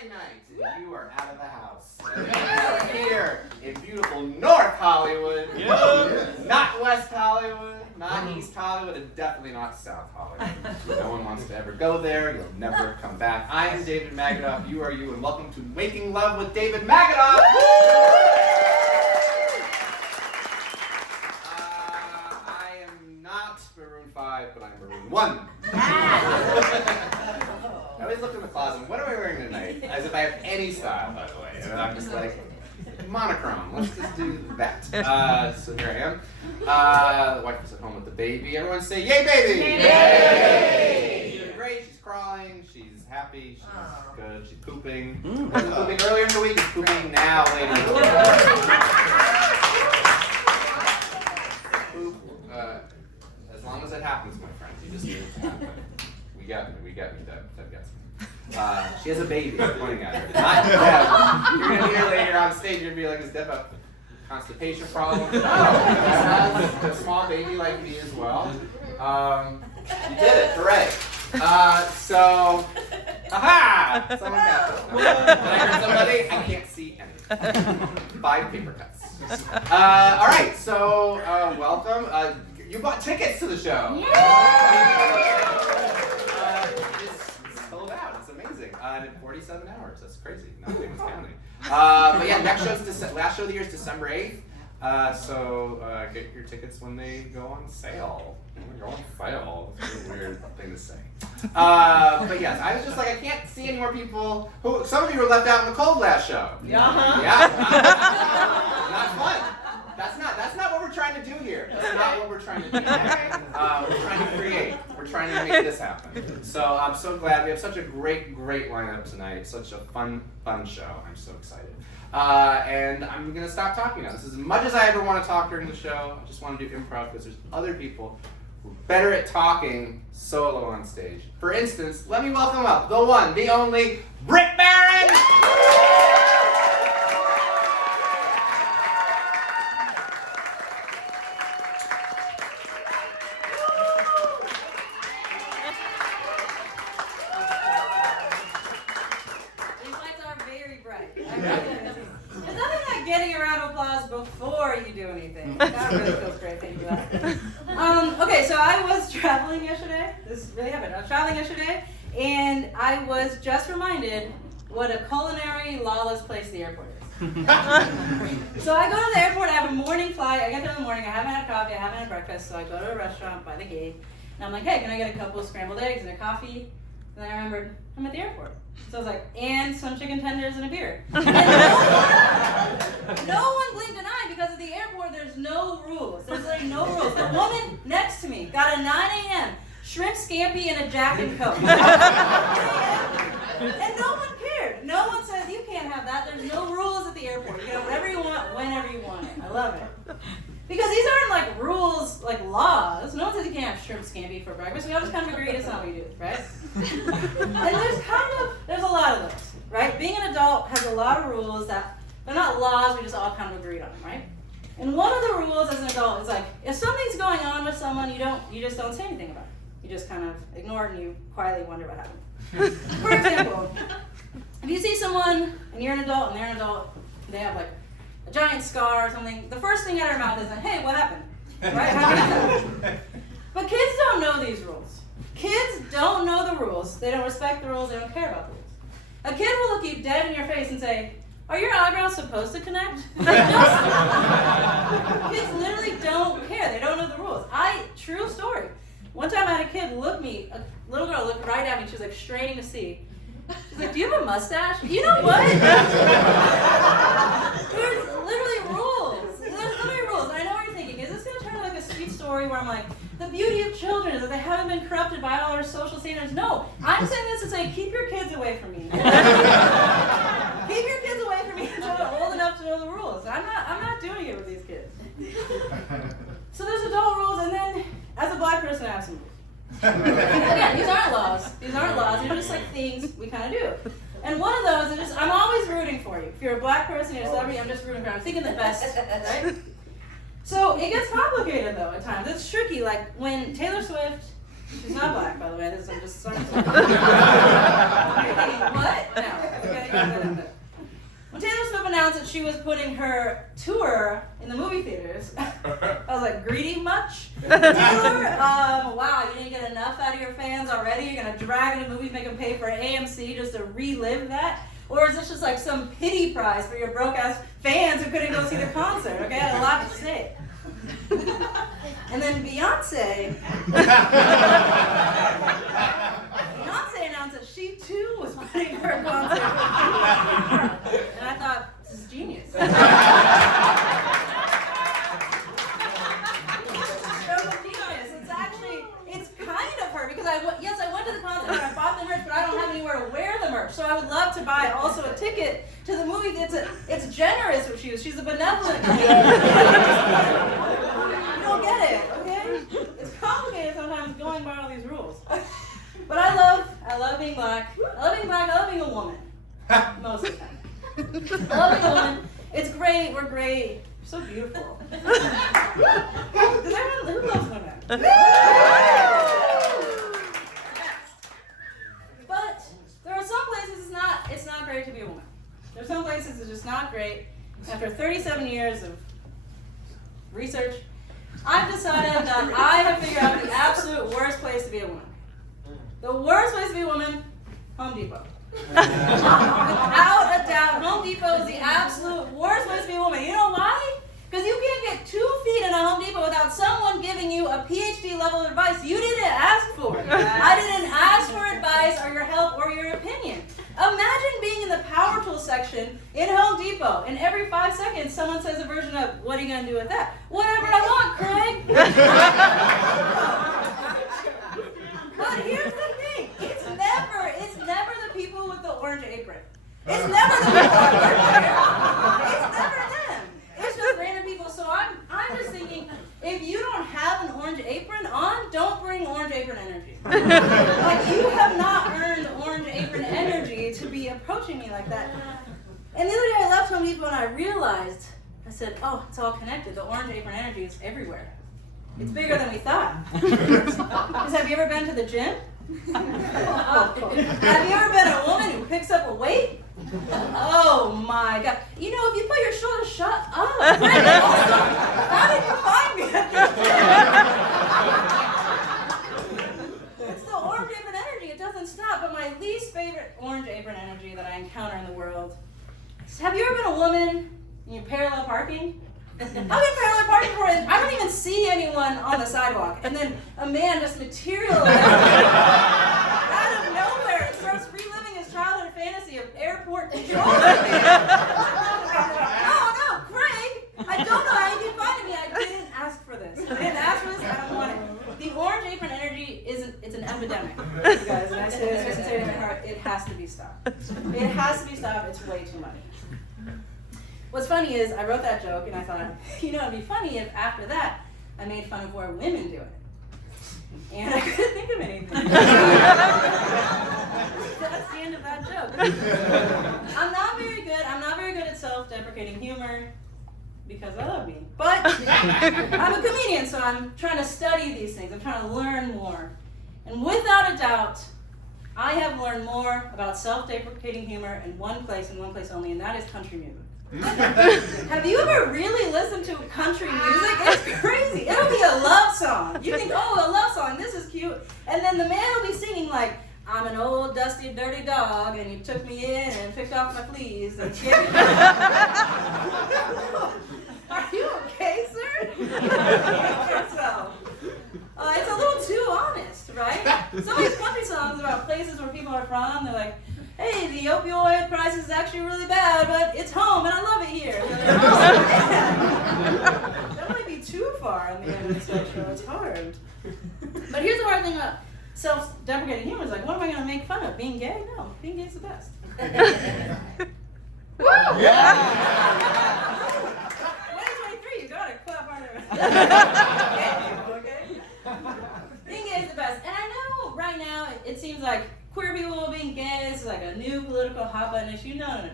Friday night, and you are out of the house. And you are here in beautiful North Hollywood. Not West Hollywood, not East Hollywood, and definitely not South Hollywood. No one wants to ever go there. You'll never come back. I am David Magidoff. You are you, and welcome to Making Love with David Magidoff. I am not Maroon 5, but I'm Maroon 1. I always look in the closet, what am I wearing tonight? As if I have any style, by the way. And I'm just like, monochrome, let's just do that. So here I am. The wife is at home with the baby. Everyone say, yay, baby! Yay! She's doing great, she's crawling, she's happy, she's good, she's pooping. Wasn't pooping earlier in the week, she's pooping now, ladies. Poop, as long as it happens, my friends, you just need it to happen. We got me, Deb gets me. She has a baby, I'm pointing at her. Not Deb. You're going to be here later on stage, you're going to be like, is Deb a constipation problem? No, she has a small baby like me as well. You did it, hooray. So, aha! Someone got it. When I heard somebody, I can't see anything. 5 paper cuts. All right, so welcome. You bought tickets to the show. It's sold out. It's amazing. In 47 hours. That's crazy. Nothing was counting. But yeah, last show of the year is December 8th. So get your tickets when they go on sale. You're on sale. That's a weird thing to say. But yes, I was just like, I can't see any more people. Some of you were left out in the cold last show. Yeah. Not fun. That's not what we're trying to do here. That's not what we're trying to do. We're trying to create. We're trying to make this happen. So I'm so glad we have such a great lineup tonight. Such a fun show. I'm so excited. And I'm gonna stop talking now. This is as much as I ever want to talk during the show. I just want to do improv because there's other people who are better at talking solo on stage. For instance, let me welcome up the one, the only, Brit Barron! Before you do anything. That really feels great. Thank you for that. Okay, so I was traveling yesterday. This really happened. I was traveling yesterday, and I was just reminded what a culinary lawless place the airport is. So I go to the airport. I have a morning flight. I get there in the morning. I haven't had coffee. I haven't had breakfast. So I go to a restaurant by the gate, and I'm like, hey, can I get a couple of scrambled eggs and a coffee? And then I remembered I'm at the airport. So I was like, and some chicken tenders and a beer. And no one blinked an eye because at the airport there's no rules. There's like no rules. The woman next to me got a 9 a.m. shrimp scampi and a Jack and Coke. And no one cared. No one says you can't have that. There's no rules at the airport. You can have whatever you want, whenever you want it. I love it. Because these aren't like rules, like laws. No one says you can't have shrimp scampi for breakfast. We all just kind of agree it's not what you do, right? And there's a lot of those, right? Being an adult has a lot of rules that they're not laws, we just all kind of agreed on, right? And one of the rules as an adult is like, if something's going on with someone, you just don't say anything about it. You just kind of ignore it and you quietly wonder what happened. For example, if you see someone and you're an adult and they're an adult, they have like a giant scar or something, the first thing out of their mouth is like, hey, what happened? Right? How can I? But kids don't know these rules. Kids don't know the rules. They don't respect the rules. They don't care about the rules. A kid will look you dead in your face and say, are your eyebrows supposed to connect? Kids literally don't care. They don't know the rules. True story. One time I had a kid a little girl looked right at me. She was like straining to see. She's like, do you have a mustache? You know what? There's literally rules. There's literally rules. I know what you're thinking. Is this going to turn into like a sweet story where I'm like, the beauty of children is that they haven't been corrupted by all our social standards? No. I'm saying this to say, keep your kids away from me. Keep your kids away from me until they're old enough to know the rules. I'm not doing it with these kids. So there's adult rules, and then as a black person, I have some rules. Again, these aren't laws. These are just like things we kind of do. And one of those is just, I'm always rooting for you. If you're a black person, you're a celebrity, I'm just rooting for you. I'm thinking the best, right? So it gets complicated though at times. It's tricky. Like when Taylor Swift, she's not black by the way. I'm just sorry. You're thinking, what? No. Okay. she was putting her tour in the movie theaters. I was like, greedy much? Tour? Wow, you didn't get enough out of your fans already? You're gonna drag them to movies, make them pay for AMC just to relive that? Or is this just like some pity prize for your broke-ass fans who couldn't go see the concert? Okay, I had a lot to say. And then Beyonce announced that she too was putting her concert. And I thought, this is genius. So genius. It's kind of her because I went to the concert and I bought the merch, but I don't have anywhere to wear the merch. So I would love to buy also a ticket to the movie. It's generous what she was. She's a benevolent. You don't get it, okay? It's complicated sometimes going by all these rules. But I love being black. I love being a woman. Most of the time. I love being a woman. It's great. We're great. We're so beautiful. Who loves women? But there are some places it's not great to be a woman. There are some places it's just not great. After 37 years of research, I've decided that I have figured out the absolute worst place to be a woman. The worst place to be a woman, Home Depot. Without a doubt, Home Depot is the absolute worst place to be a woman. You know why? Because you can't get 2 feet in a Home Depot without someone giving you a PhD level advice you didn't ask for. I didn't ask for advice or your help or your opinion. Imagine being in the power tool section in Home Depot and every 5 seconds someone says a version of, what are you going to do with that? Whatever I want, Craig. But here's the thing, it's never the people with the orange apron. It's never the people that work there. It's never them. It's just random people. So I'm just thinking, if you don't have an orange apron on, don't bring orange apron energy. Like, you have not earned orange apron energy to be approaching me like that. And the other day I left Home Depot and I realized, I said, oh, it's all connected. The orange apron energy is everywhere. It's bigger than we thought. Because have you ever been to the gym? Have you ever been a woman who picks up a weight? Oh my God. You know, if you put your shoulders, shut up. How did you find me at this gym? It's the orange apron energy. It doesn't stop. But my least favorite orange apron energy that I encounter in the world is, have you ever been a woman and you're parallel parking? I've been parallel parking for it. I don't even see anyone on the sidewalk. And then a man just materializes out of nowhere and starts reliving his childhood fantasy of airport control. No, Craig, I don't know how you can find me. I didn't ask for this. I don't want it. The orange apron energy it's an epidemic, you guys. And I say this sincerely in my heart, it has to be stopped. It has to be stopped. It's way too much. What's funny is I wrote that joke and I thought, you know, it'd be funny if after that I made fun of where women do it. And I couldn't think of anything. That's the end of that joke. I'm not very good at self-deprecating humor because I love me. But I'm a comedian, so I'm trying to study these things. I'm trying to learn more. And without a doubt, I have learned more about self-deprecating humor in one place and one place only, and that is country music. Have you ever really listened to country music? It's crazy. It'll be a love song. You think, oh, a love song, this is cute. And then the man will be singing like, I'm an old, dusty, dirty dog, and you took me in and picked off my fleas. And are you okay, sir? So, it's a little too honest, right? Some of these country songs about places where people are from, they're like, hey, the opioid crisis is actually really bad, but it's home and I love it here. That might be too far on the end of the spectrum. It's hard. But here's the hard thing about self-deprecating humor. Is like, what am I going to make fun of? Being gay? No, being gay is the best. Woo! Yeah! 2023, you got it. Clap on it. Okay? Being gay is the best. And I know right now it seems like queer people being gay is like a new political hot button issue. No.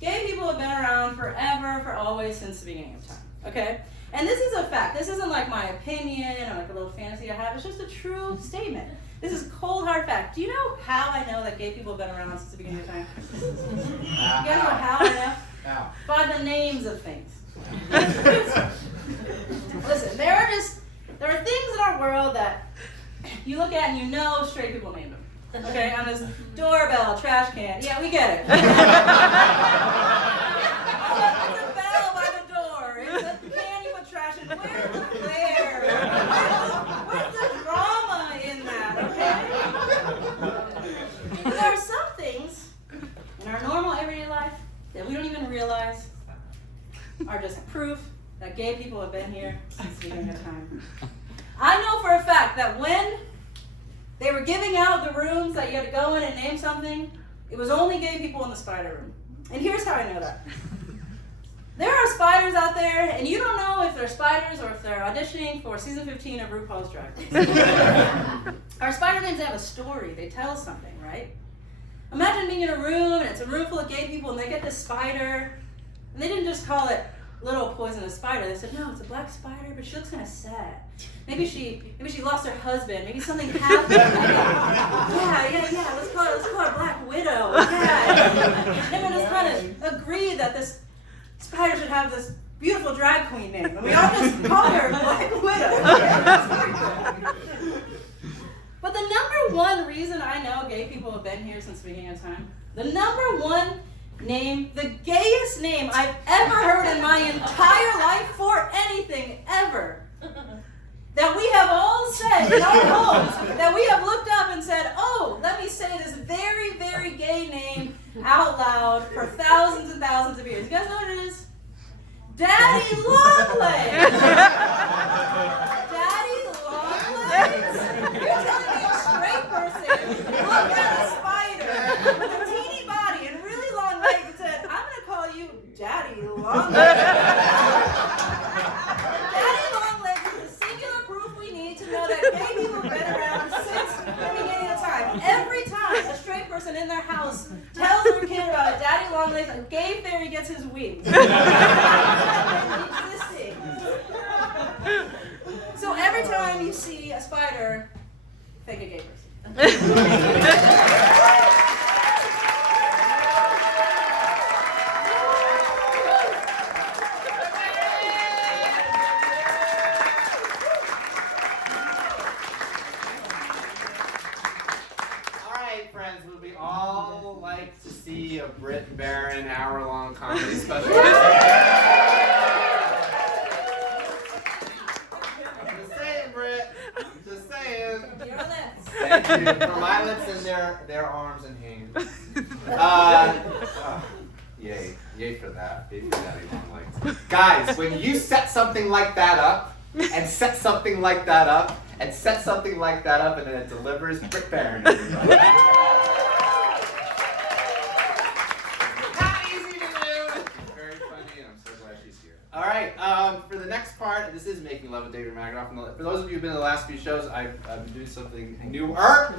Gay people have been around forever, for always, since the beginning of time. Okay? And this is a fact. This isn't like my opinion or like a little fantasy I have. It's just a true statement. This is cold, hard fact. Do you know how I know that gay people have been around since the beginning of time? You guys know how I know? Now. By the names of things. Listen, there are things in our world that you look at and you know straight people named them. Okay, on this doorbell, trash can. Yeah, we get it. Oh, it's a bell by the door. It's a can you put trash in. Where's the flair? Where's the drama in that, okay? And there are some things in our normal everyday life that we don't even realize are just proof that gay people have been here since the beginning of time. I know for a fact that when they were giving out the rooms that you had to go in and name something, it was only gay people in the spider room. And here's how I know that. There are spiders out there, and you don't know if they're spiders or if they're auditioning for season 15 of RuPaul's Drag Race. Our spider names have a story. They tell something, right? Imagine being in a room, and it's a room full of gay people, and they get this spider, and they didn't just call it little poisonous spider. They said, no, it's a black spider, but she looks kind of sad. Maybe she lost her husband. Maybe something happened. Yeah. Let's call her Black Widow. Yeah. Everyone just kind of agreed that this spider should have this beautiful drag queen name, and we all just call her Black Widow. But the number one reason I know gay people have been here since the beginning of time, the number one name, the gayest name I've ever heard in my entire life for anything ever, that we have all said in our homes, that we have looked up and said, oh, let me say this very, very gay name out loud for thousands and thousands of years. You guys know what it is? Daddy Longlegs! Daddy Longlegs? You're telling me a straight person looked at a spider with a teeny body and really long legs and said, I'm going to call you Daddy Longlegs. Daddy Longlegs is the singular proof we need to know that gay people have been around since the beginning of time. Every time a straight person in their house tells their kid about Daddy Longlegs, a gay fairy gets his wings. So every time you see a spider, think a gay person. We all like to see a Brit and Barron hour-long comedy special. I'm just saying, Brit. I'm just saying. Your lips. Thank you. For my lips and their arms and hands. Yay for that. Yay for Daddy Longlegs. Guys, when you set something like that up, and set something like that up, and set something like that up, and then it delivers Brit Barron. All right, for the next part, this is Making Love with David Magidoff. For those of you who've been in the last few shows, I've been doing something newer.